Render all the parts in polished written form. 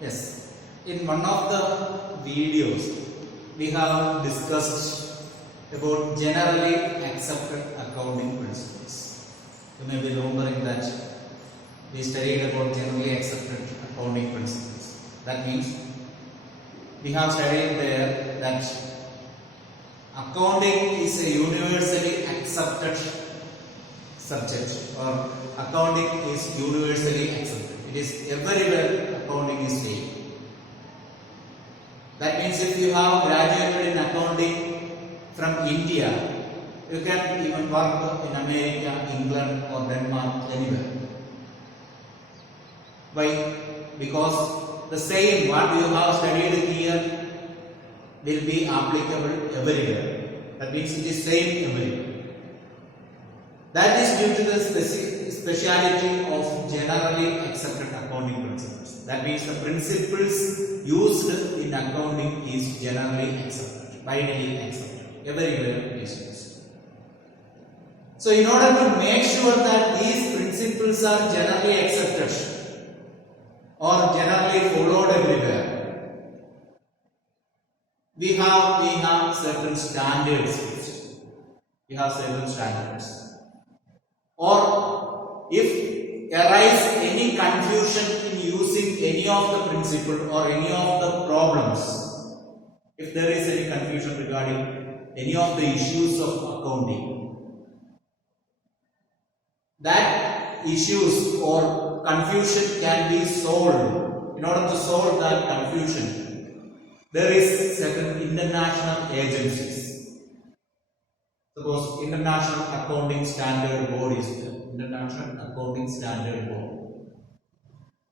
Yes, in one of the videos we have discussed about generally accepted accounting principles. You may be remembering that we studied about generally accepted accounting principles. That means we have studied there that accounting is a universally accepted subject, or accounting is universally accepted. It is everywhere accounting is same. That means if you have graduated in accounting from India, you can even work in America, England or Denmark, anywhere. Why? Because the same what you have studied here will be applicable everywhere. That means it is same everywhere. That is due to the speciality of generally accepted accounting principles. That means the principles used in accounting is generally accepted, widely accepted, everywhere it is used. So in order to make sure that these principles are generally accepted or generally followed everywhere, we have certain standards. We have certain standards. Or if arise any confusion in using any of the principle or any of the problems, if there is any confusion regarding any of the issues of accounting, that issues or confusion can be solved. In order to solve that confusion, there is certain international agencies. Suppose International Accounting Standard Board is the International Accounting Standard Board.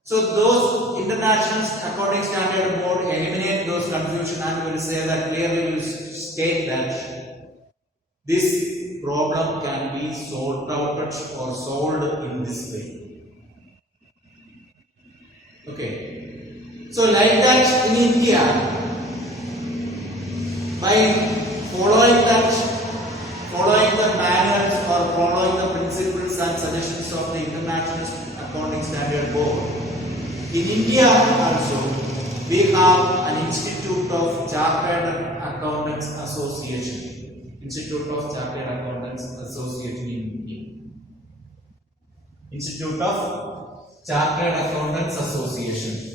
So those International Accounting Standard Board eliminate those confusion and will say that clearly will state that this problem can be solved out or solved in this way. Okay. So like that in India, by following the manuals or following the principles and suggestions of the International Accounting Standard Board, in India also we have an Institute of Chartered Accountants Association. Institute of Chartered Accountants Association in India. Institute of Chartered Accountants Association.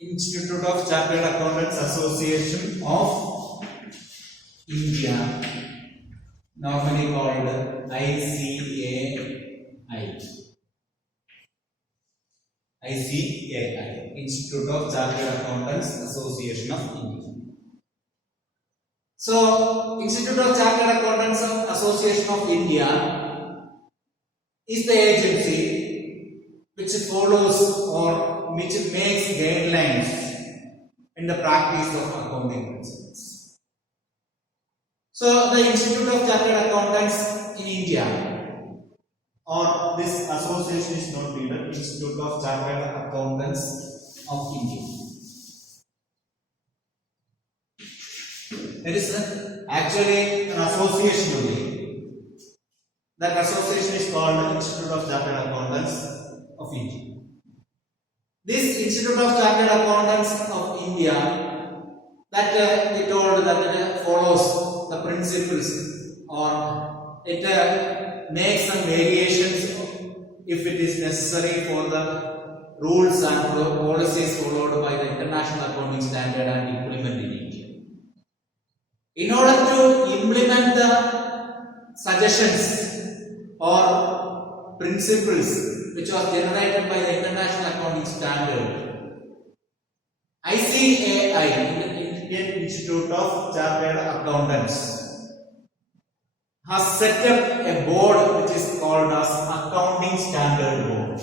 Institute of Chartered Accountants Association of India, normally called ICAI. ICAI, Institute of Chartered Accountants Association of India. So, Institute of Chartered Accountants Association of India is the agency which follows or which makes guidelines in the practice of accounting principles. So the Institute of Chartered Accountants in India, or this association is known to be the Institute of Chartered Accountants of India. It is actually an association only. That association is called the Institute of Chartered Accountants of India. This Institute of Chartered Accountants of India, that we told that it follows the principles, or it makes some variations if it is necessary for the rules and policies followed by the International Accounting Standard and implement in India. In order to implement the suggestions or principles which was generated by the International Accounting Standard, ICAI, the Indian Institute of Chartered Accountants, has set up a board which is called as Accounting Standard Board.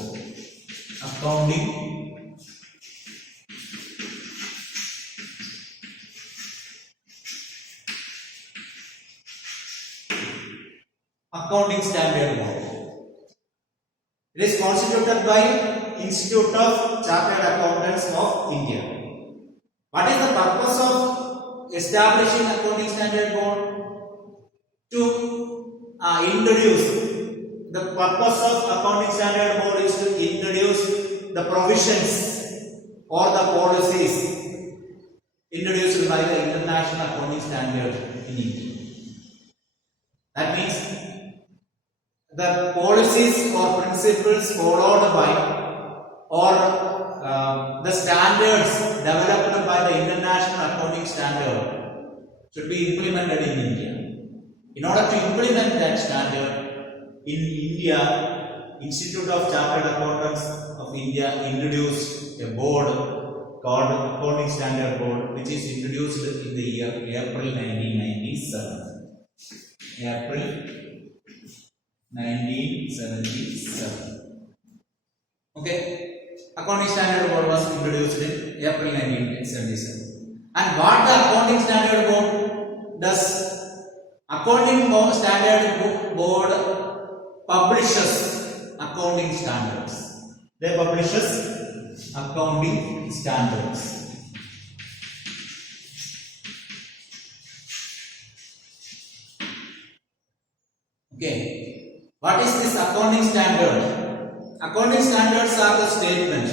Accounting Standard Board. It is constituted by Institute of Chartered Accountants of India. What is the purpose of establishing Accounting Standard Board? To introduce. The purpose of Accounting Standard Board is to introduce the provisions or the policies introduced by the International Accounting Standard in India. That means the policies or principles followed by or the standards developed by the International Accounting Standard should be implemented in India. In order to implement that standard in India, Institute of Chartered Accountants of India introduced a board called Accounting Standard Board, which is introduced in the year April 1997. April 1977. Okay, Accounting Standard Board was introduced in April 1977. And what the Accounting Standard Board does? Accounting Standard Board publishes accounting standards. They publishes accounting standards. Okay, what is this accounting standard? Accounting standards are the statement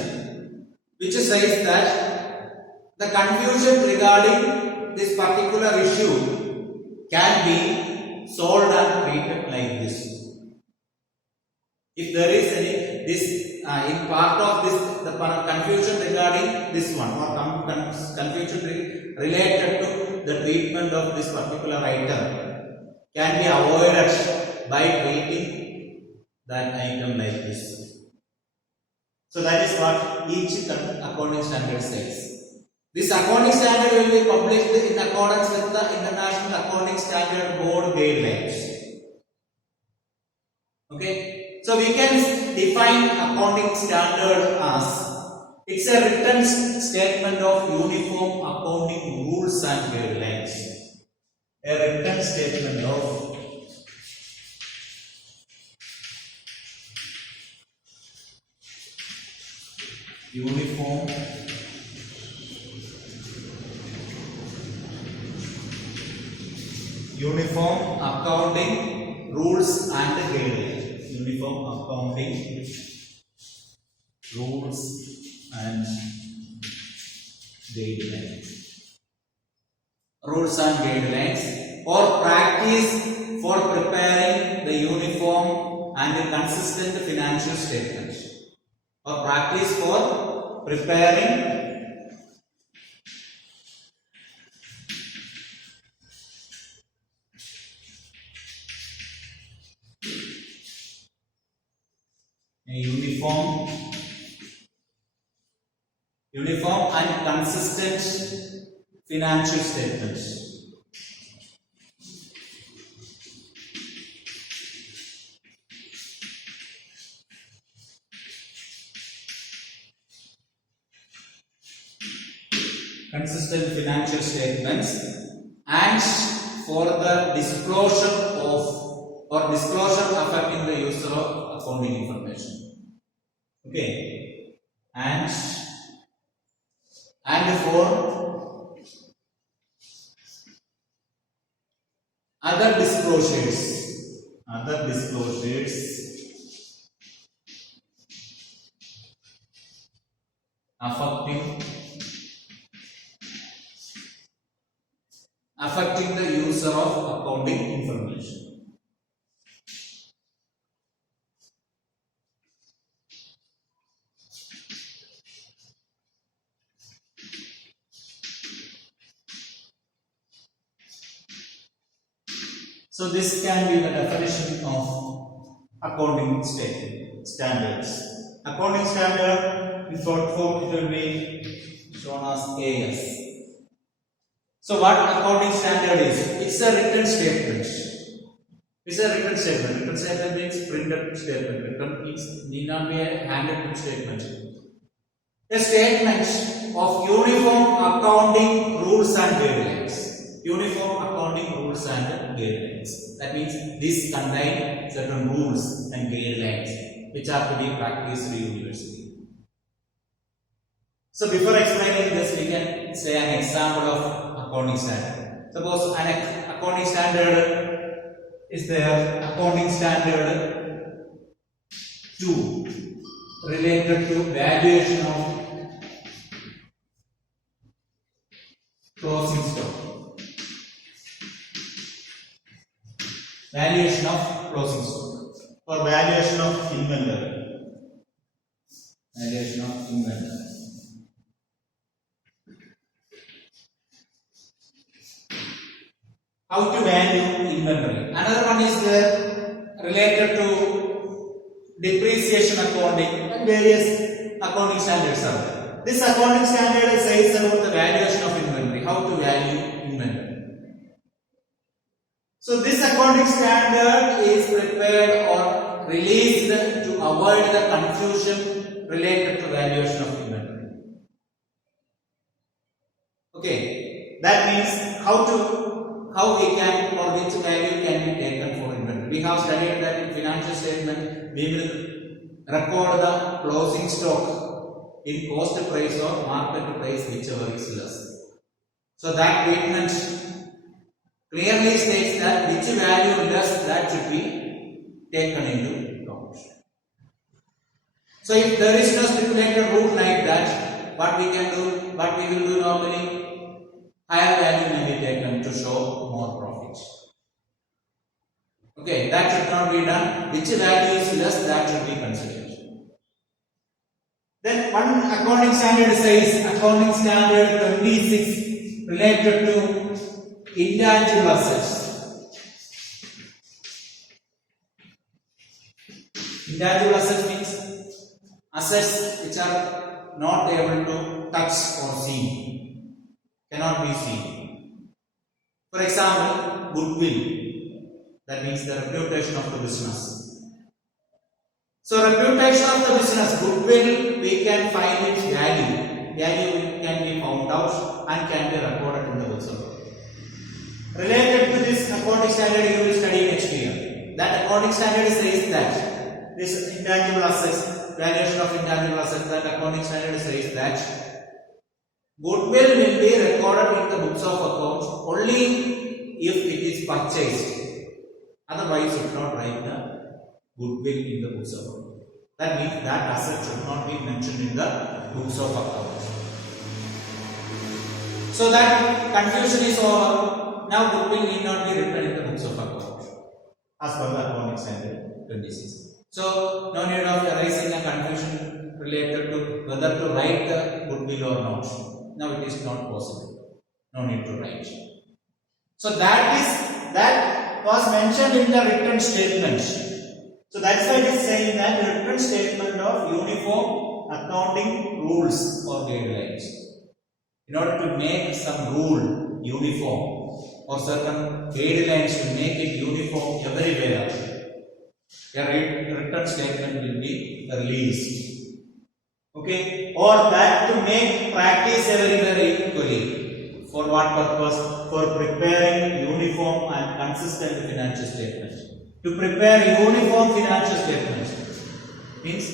which says that the confusion regarding this particular issue can be solved and treated like this. If there is any in part of this, the confusion regarding this one or confusion related to the treatment of this particular item can be avoided by treating that item like this. So that is what each accounting standard says. This accounting standard will be published in accordance with the International Accounting Standard Board guidelines. Okay. So we can define accounting standard as it's a written statement of uniform accounting rules and guidelines. A written statement of uniform accounting rules and guidelines. Uniform accounting rules and guidelines. Rules and guidelines or practice for preparing the uniform and consistent financial statements. Or practice for preparing a uniform and consistent financial statements. Consistent financial statements and for the disclosure of or disclosure affecting the user of accounting information. Okay, and for other disclosures affecting the user of accounting information. So this can be the definition of accounting standards. Accounting standard in short form it will be shown as AS. So what accounting standard is? It's a written statement. It's a written statement. Written statement means printed statement. Written means need not be a handwritten statement. A statement of uniform accounting rules and guidelines. Uniform accounting rules and guidelines. That means this contains certain rules and guidelines which are to be practiced universally. So before explaining this, we can say an example of accounting standard. Suppose an accounting standard is there, accounting standard 2 related to valuation of closing stock. Valuation of closing stock or valuation of inventory. Valuation of inventory. How to value inventory. Another one is related to depreciation accounting and various accounting standards are there. This accounting standard says about the valuation of inventory, how to value inventory. So this accounting standard is prepared or released to avoid the confusion related to valuation of inventory. Okay, that means how we can or which value can be taken for inventory. We have studied that in financial statement we will record the closing stock in cost price or market price, whichever is less. So that treatment clearly states that which value less, that should be taken into account. So if there is no stipulated rule like that, what we will do normally, higher value may be taken to show more profit. Okay, that should not be done. Which value is less, that should be considered. Then one accounting standard says, accounting standard 26 related to intangible assets. Intangible assets means assets which are not able to touch or see. Cannot be seen. For example, goodwill. That means the reputation of the business. So reputation of the business, goodwill, we can find its value. Value can be found out and can be recorded in the books of account. Related to this accounting standard, you will study next year. That accounting standard says that this intangible assets, valuation of intangible assets, that accounting standard says that goodwill will be recorded in the books of accounts only if it is purchased. Otherwise, you should not write the goodwill in the books of accounts. That means that asset should not be mentioned in the books of accounts. So that confusion is over. Now goodwill need not be written in the books of accounts as per the accounting standard 26. So no need of erasing a confusion related to whether to write the goodwill or not. Now it is not possible. No need to write. So that was mentioned in the written statement. So that's why it is saying that the written statement of uniform accounting rules or guidelines. In order to make some rule uniform or certain guidelines to make it uniform everywhere, a written statement will be released. Okay, or that to make practice everywhere equally. For what purpose? For preparing uniform and consistent financial statements. To prepare uniform financial statements means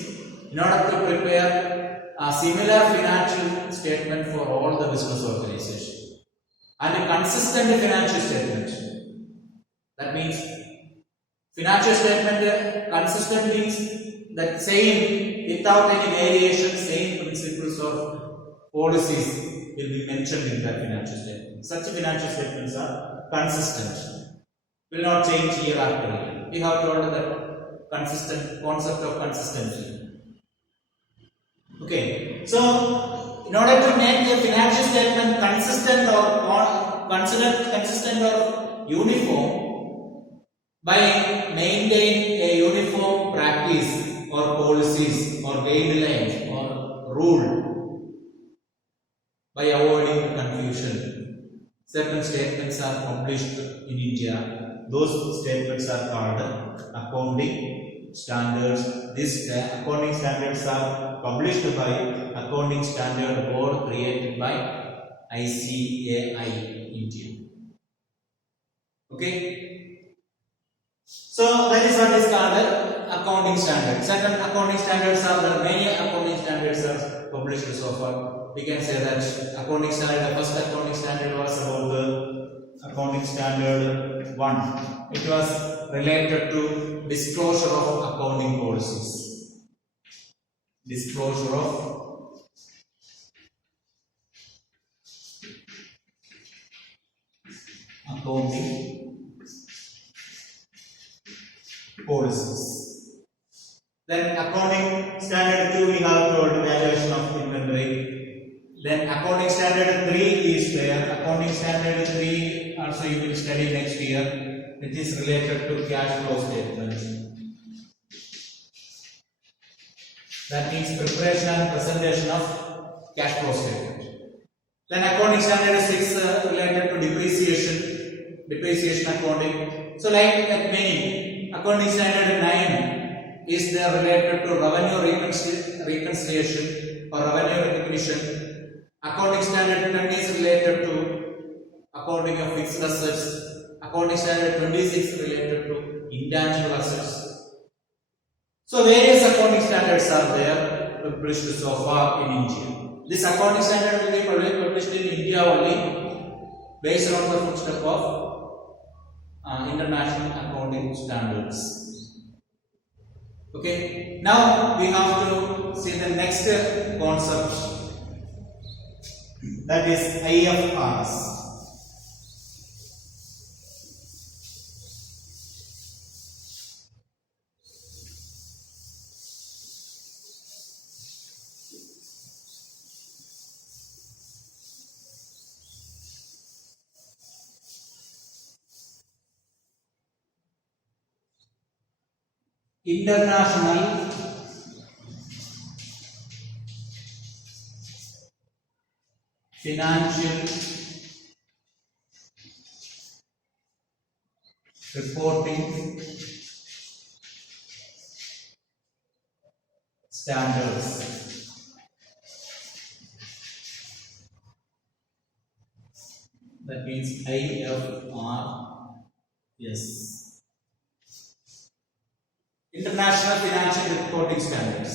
in order to prepare a similar financial statement for all the business organizations and a consistent financial statement. That means financial statement consistent means that same without any variation, same principles or policies will be mentioned in the financial statement. Such financial statements are consistent, will not change year after year. We have told that consistent concept of consistency. Okay, so in order to make a financial statement consistent or considered consistent or uniform, by maintaining a uniform practice or policies or guidelines or rule, by avoiding confusion, certain statements are published in India. Those statements are called accounting standards. These accounting standards are published by Accounting Standard Board created by ICAI India. Okay. So that is what is called accounting standards. Certain accounting standards are there. Many accounting standards are published so far. We can say that accounting standard, the first accounting standard was about the accounting standard 1. It was related to disclosure of accounting policies. Disclosure of accounting policies. Then accounting standard 2 we have told valuation of inventory. Then accounting standard 3 is there. Accounting standard 3 also you will study next year, which is related to cash flow statements. That means preparation and presentation of cash flow statement. Then accounting standard 6 related to depreciation accounting. So like many, accounting standard 9 is there related to revenue reconciliation or revenue recognition. Accounting standard 10 is related to accounting of fixed assets. Accounting standard 26 related to intangible assets. So various accounting standards are there published so far in India. This accounting standard will be published in India only based on the footstep of international accounting standards. Okay, now we have to see the next concept, that is IFRS. International Financial Reporting Standards. That means IFRS. International Financial Reporting Standards.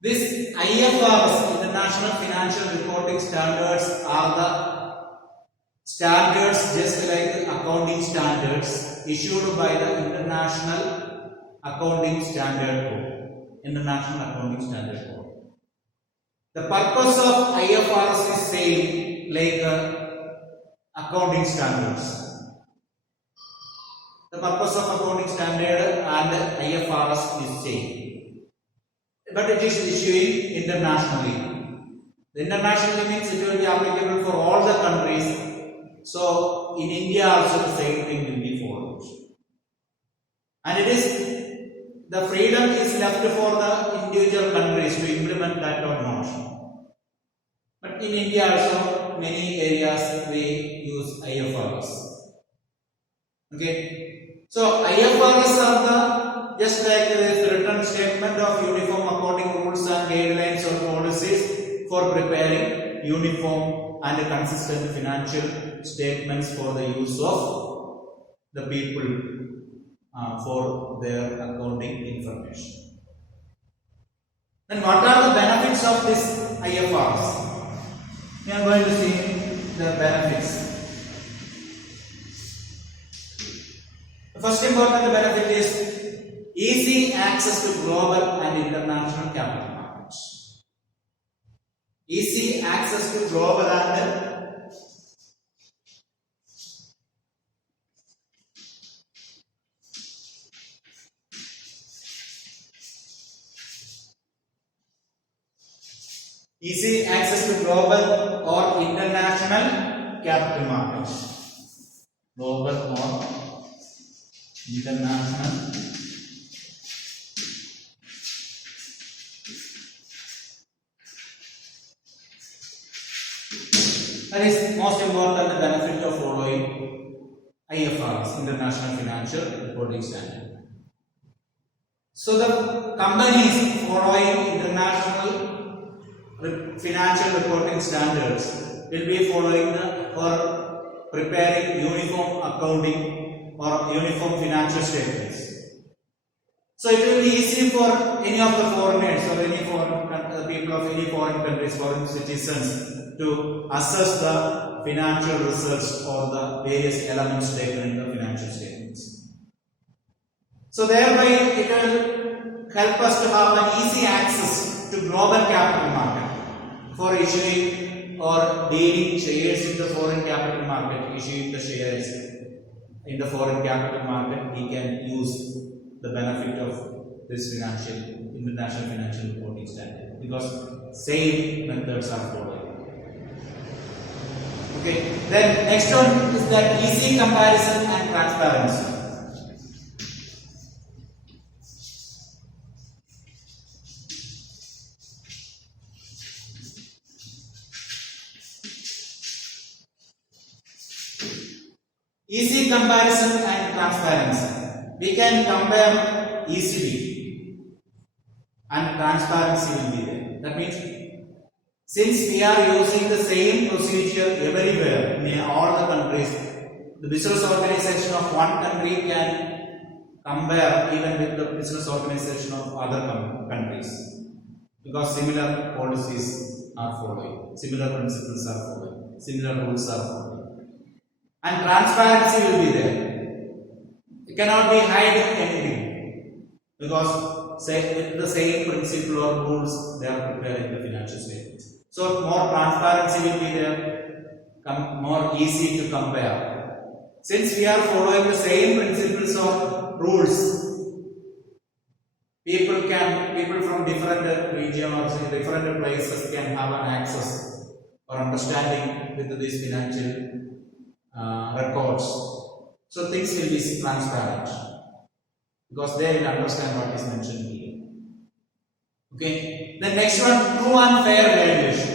This IFRS, International Financial Reporting Standards, are the standards just like the accounting standards issued by the International Accounting Standard Board. International Accounting Standard Board. The purpose of IFRS is same like accounting standards. The purpose of accounting standard and IFRS is same, but it is issuing internationally. The internationally means it will be applicable for all the countries. So in India also the same thing will be followed. And it is the freedom is left for the individual countries to implement that or not. But in India also many areas we use IFRS. Okay. So IFRS are the just like this written statement of uniform accounting rules and guidelines or policies for preparing uniform and consistent financial statements for the use of the people for their accounting information. Then what are the benefits of this IFRS? We are going to see the benefits. The first important benefit is easy access to global and international capital markets. Easy access to global and easy access to global or international capital markets. Global or international that is most important benefit of following IFRS, International Financial Reporting Standard. So the companies following international financial reporting standards will be following for preparing uniform accounting or uniform financial statements. So it will be easy for any of the foreigners or any people of any foreign countries, foreign citizens to assess the financial results or the various elements taken in the financial statements. So thereby it will help us to have an easy access to global capital market for issuing or dealing shares in the foreign capital market, issuing the shares in the foreign capital market. We can use the benefit of this international financial reporting standard because same methods are followed. Okay, then next one is that easy comparison and transparency. Easy comparison and transparency. We can compare easily and transparency will be there. That means since we are using the same procedure everywhere in all the countries, the business organization of one country can compare even with the business organization of other countries because similar policies are following, similar principles are following, similar rules are following. And transparency will be there. You cannot be hiding anything because with the same principle or rules they are preparing the financial statements. So more transparency will be there, more easy to compare. Since we are following the same principles or rules, people from different regions or different places can have an access or understanding with these financial records. So things will be transparent because they will understand what is mentioned here. Okay. The next one, true and fair valuation.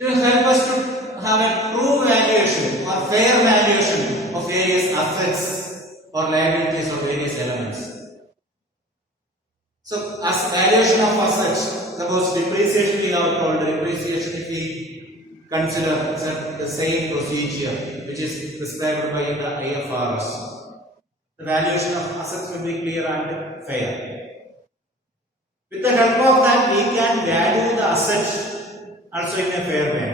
To help us to have a true valuation or fair valuation of various assets or liabilities of various elements. So, as valuation of assets, suppose depreciation we have called depreciation if we consider the same procedure which is prescribed by the IFRS. The valuation of assets will be clear and fair. With the help of that, we can value the assets also in a fair way.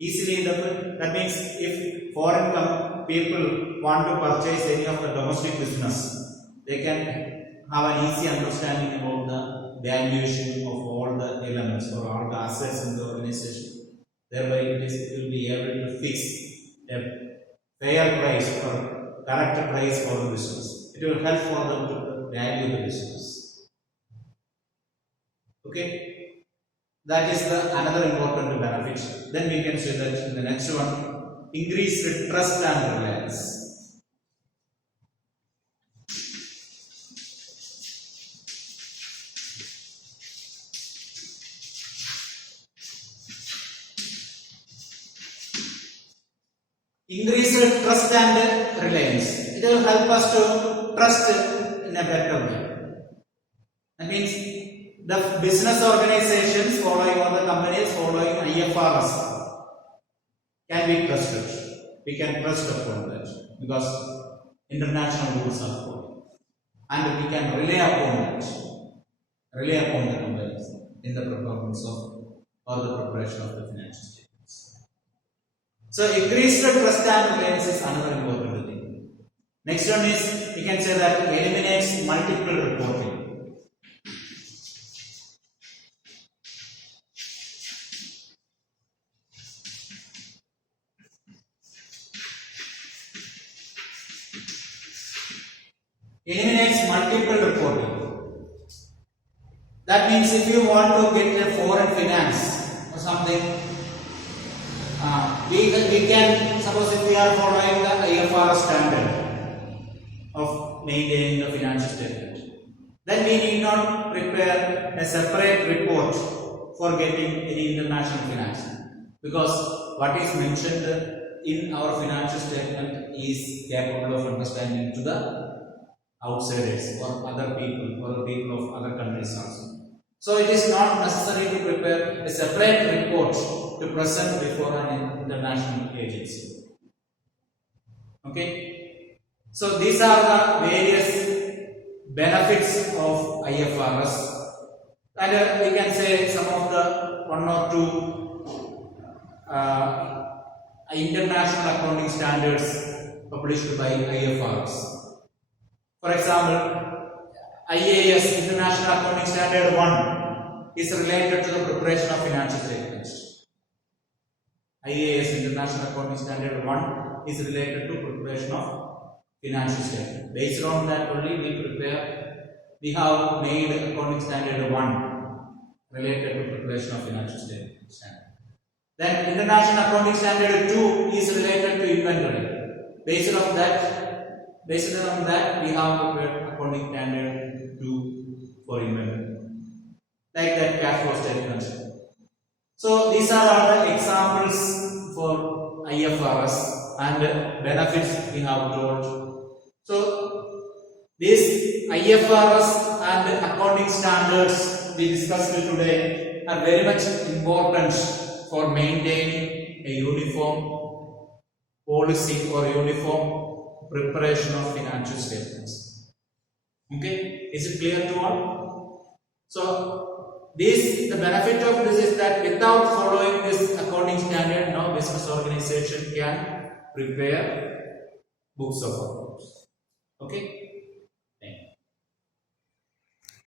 Easily, that means if foreign people want to purchase any of the domestic business, they can have an easy understanding about the valuation of all the elements or all the assets in the organization. Thereby, it will be able to fix a fair price or correct price for the business. It will help for them to value the business. Okay, that is another important benefit. Then we can say that in the next one, increased trust and reliance. Increased trust and reliance. It will help us to trust in a better way. That means the business organizations following or the companies following IFRS can be trusted. We can trust upon that because international rules are followed. And we can rely upon that. Rely upon the companies in the performance of or the preparation of the financial statements. So increased trust and reliance is another important thing. Next one is, we can say that eliminates multiple reporting. Eliminates multiple reporting. That means if you want to get a foreign finance or something, we can, suppose if we are following the IFRS standard of maintaining the financial statement, then we need not prepare a separate report for getting any international finance because what is mentioned in our financial statement is capable of understanding to the outsiders or other people or people of other countries also. So it is not necessary to prepare a separate report to present before an international agency. Okay, so these are the various benefits of IFRS, and we can say some of the one or two international accounting standards published by IFRS. For example, IAS, International Accounting Standard 1, is related to the preparation of financial statements. IAS, International Accounting Standard 1, is related to preparation of financial statements. Based on that only we have made Accounting Standard 1 related to preparation of financial statements. Then International Accounting Standard 2 is related to inventory. Based on that, we have prepared Accounting Standard 2 for inventory. Like that cash flow statement. So these are all the examples for IFRS and benefits we have told. So these IFRS and accounting standards we discussed today are very much important for maintaining a uniform policy or uniform preparation of financial statements. Okay, is it clear to all? So the benefit of this is that without following this accounting standard, no business organization can prepare books of accounts. Okay.